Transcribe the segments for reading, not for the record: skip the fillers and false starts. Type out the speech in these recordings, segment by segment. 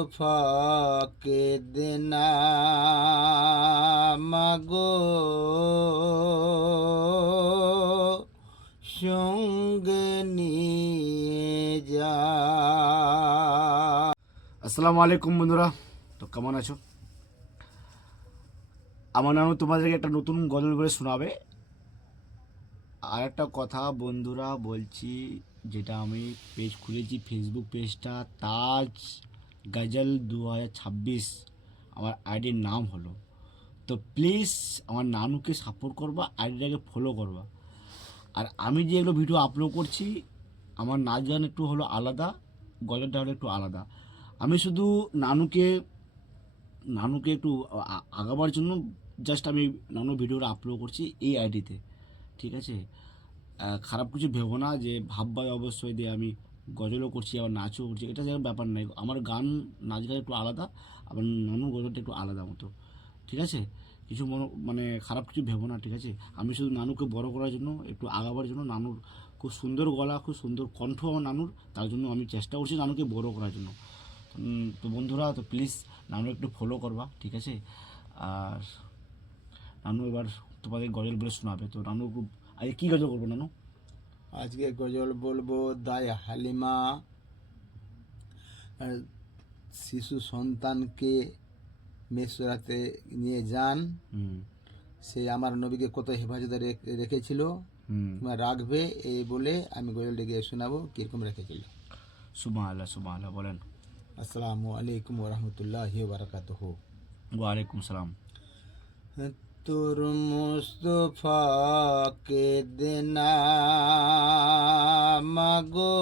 মুস্তফাকে দেনা মাগো সঙ্গে নিয়ে যা। আসসালামু আলাইকুম বন্ধুরা, তো কেমন আছো? আমার নাম তোমাদেরকে একটা নতুন গজল বলে শোনাবে। আর একটা কথা বন্ধুরা বলছি, যেটা আমি পেজ খুলেছি, ফেসবুক পেজটা তাজ গজল 2026 আমার আইডির নাম হলো। তো প্লিজ আমার নানুকে সাপোর্ট করবা, আইডিটাকে ফলো করবা। আর আমি যে এগুলো ভিডিও আপলোড করছি, আমার নাচ গান একটু হলো আলাদা, গজলটা হলো একটু আলাদা। আমি শুধু নানুকে একটু আগাবার জন্য জাস্ট আমি নানু ভিডিওটা আপলোড করছি এই আইডিতে, ঠিক আছে? খারাপ কিছু ভেবো না, যে ভাববা অবশ্যই দিয়ে আমি গজলও করছি আবার নাচও করছি, এটা যেন ব্যাপার নাই। আমার গান নাচ গান একটু আলাদা, আবার নানু গজলটা একটু আলাদা মতো, ঠিক আছে? কিছু মানে খারাপ কিছু ভেবো না, ঠিক আছে? আমি শুধু নানুকে বড় করার জন্য, একটু আগাবার জন্য, নানুর খুব সুন্দর গলা, খুব সুন্দর কণ্ঠ আমার নানুর, তার জন্য আমি চেষ্টা করছি নানুকে বড় করার জন্য। তো বন্ধুরা, তো প্লিজ নানু একটু ফলো করবা, ঠিক আছে? আর নানু এবার তোমাদের গজল বলে শোনাবে। তো নানু আজকে কী গজল করবো নানু? আজকে গজল বলবো দায় হালিমা শিশু সন্তানকে মেসরাতে নিয়ে যান। সে আমার নবীকে কত হেফাজতে রেখেছিল, তোমরা রাখবে, এই বলে আমি গজলটিকে শোনাবো কীরকম রেখেছিল। সুবহানাল্লাহ, সুবহানাল্লাহ বলেন। আসসালামু আলাইকুম ওরহমতুল্লাহি ওয়াবারাকাতুহু। ওয়ালাইকুম সালাম। তোর মুস্তফাকে দেনা মাগো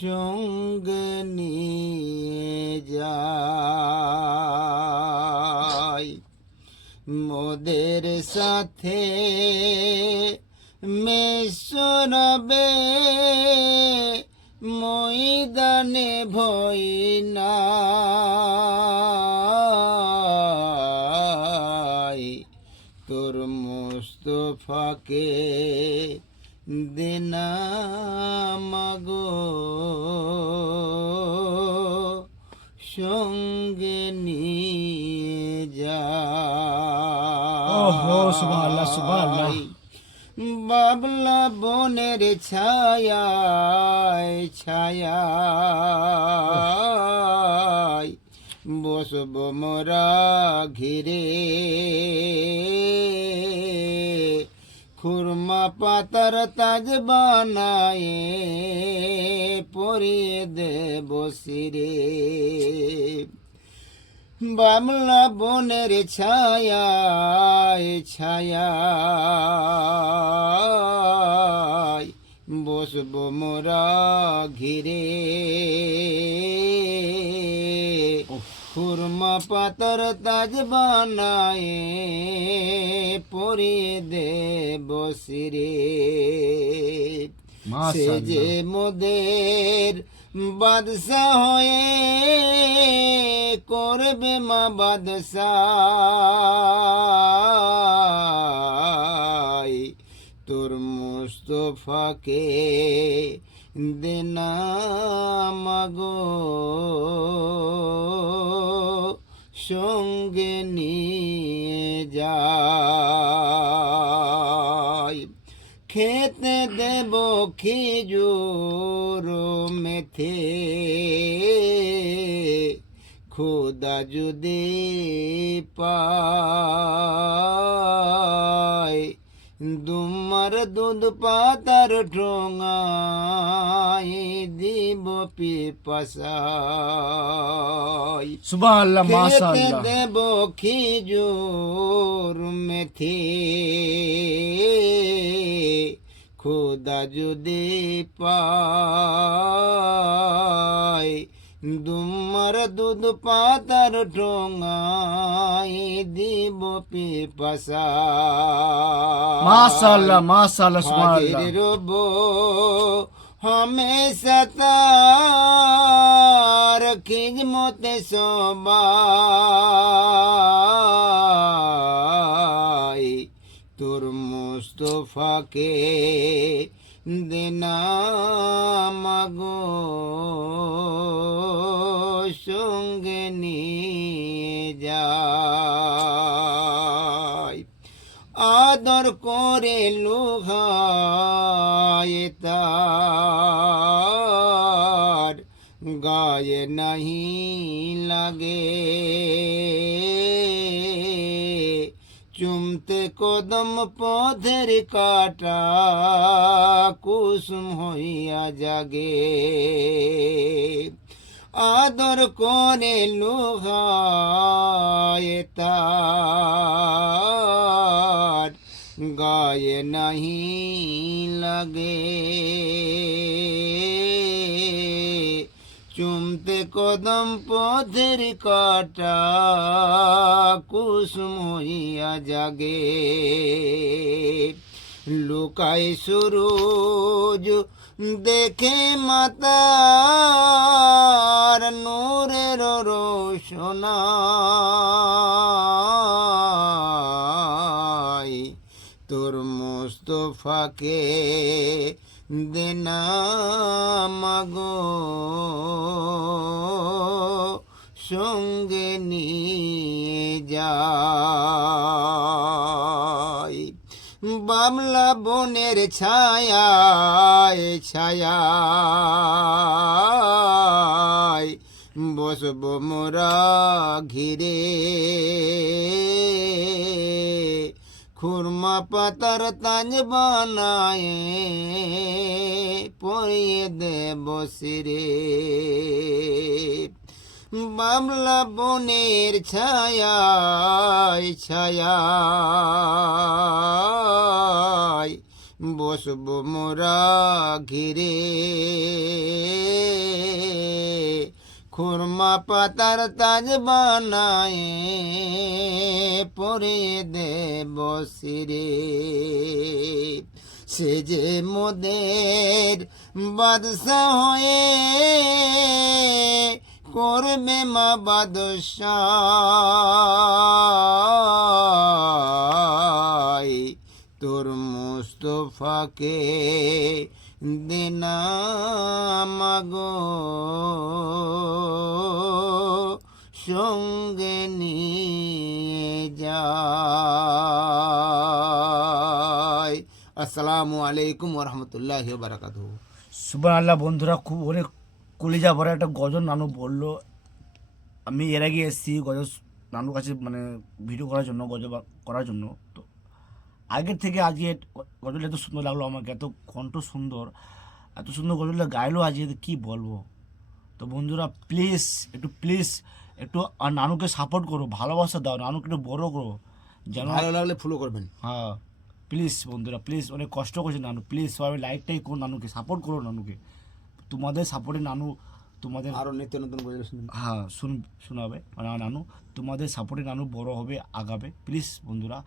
সঙ্গে নিয়ে যাই, মোদের সাথে মেসরবে ময়দানে ভয় নাই, তোর মুস্তফাকে দেনা মাগো সঙ্গে নিয়ে যা। ওহো, সুবহানাল্লাহ, সুবহানাল্লাহ। বাবলা বনের ছায়ায় ছায়ায় বসব মোরা ঘিরে, খুরমা পাতার তাজ বানায়ে পরিয়ে দেব শিরে। বামলা বনের ছায়ায় ছায়ায় বসব মোরা ঘিরে, খুরমা পাতার তাজ বানায়ে পরিয়ে দেব শিরে। সে যে মোদের বাদশাহ হয়ে করবে মা বাদশাহ, তোর মুস্তফাকে দেনা মাগো সঙ্গে নিয়ে যাই। খেতে দেব খেজুর মেথে খোদা যদি পায়, দুমার দুধ পাতার ঠোঙায় দিব পিপাসায়। সুবহানাল্লাহ, খেতে মাশাআল্লাহ। দেব খেজুর মেথি খোদা যদি পায়, দুমার দুধ পাতার ঠোঙায় দিব পিপাসায়। মাশাআল্লাহ, মাশাআল্লাহ, সুবহানাল্লাহ। হাজির রব हमेशा तार खिदमत सबाई, তোর মুস্তফাকে দেনা মাগো সঙ্গে নিয়ে যায়, আদর করে লুঘায় তার গায়ে নাহি লাগে, চুমতে কদম পথের কাটা কুসুম হইয়া জাগে, আদর করে লুঘায় তার গায়ে নাহি লাগে, চুমতে কদম পথের কাটা কুসুম হইয়া জাগে, লুকায় সুরুজ দেখে মাতার নূরের রোশনাই, তোর মুস্তফাকে দেনা মাগো সঙ্গে নিয়ে যায়, বামলা বনের ছায়ায় ছায়ায় বসব মোরা ঘিরে, খুরমা পাতার তাজ বানায় পরিয়ে দেব শিরে, বামলা বনের ছায়ায় ছায়ায় বসব মোরা ঘিরে, খুরমা পাতার তাজ বানায় পরিয়ে দেব শিরে, সে যে মোদের বাদশা হয়ে করবে মা বাদশাহ, তোর মুস্তফাকে দেনা মাগো সঙ্গে নিয়ে যায়। আসসালামু আলাইকুম ওরহমতুল্লাহি ওয়া বারাকাতুহু। সুবহানাল্লাহ। বন্ধুরা, খুব অনেক কলিজা ভরা একটা গজল নানু বললো। আমি এর আগে এসেছি গজল নানুর কাছে, মানে ভিডিও করার জন্য, গজল করার জন্য। তো আগের থেকে আজকে গজলটা এত সুন্দর লাগলো আমাকে, এত কণ্ঠ সুন্দর, এত সুন্দর গজলটা গাইলো আজকে, কি বলবো। তো বন্ধুরা, প্লিজ একটু আর নানুকে সাপোর্ট করো, ভালোবাসা দাও, নানুকে একটু বড় করো, যেন ভালো লাগলে ফলো করবেন। হ্যাঁ প্লিজ বন্ধুরা, প্লিজ, অনেক কষ্ট করছে নানু, প্লিজ সবাই লাইকটাই করো, নানুকে সাপোর্ট করো, নানুকে তোমাদের সাপোর্টে নানু তোমাদের আরো নিত্য নতুন গজল শুনুন। হ্যাঁ শোনাবে, মানে নানু তোমাদের সাপোর্টে নানু বড় হবে, আগাবে। প্লিজ বন্ধুরা,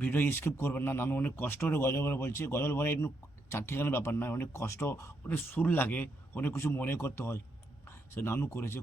ভিডিও স্কিপ করবেন না। নানু অনেক কষ্ট করে গজল করে বলছি, গজল বলে একটু চার ঠিকানার ব্যাপার না, অনেক কষ্ট, অনেক সুর লাগে, অনেক কিছু মনে করতে হয়, সে নানু করেছে।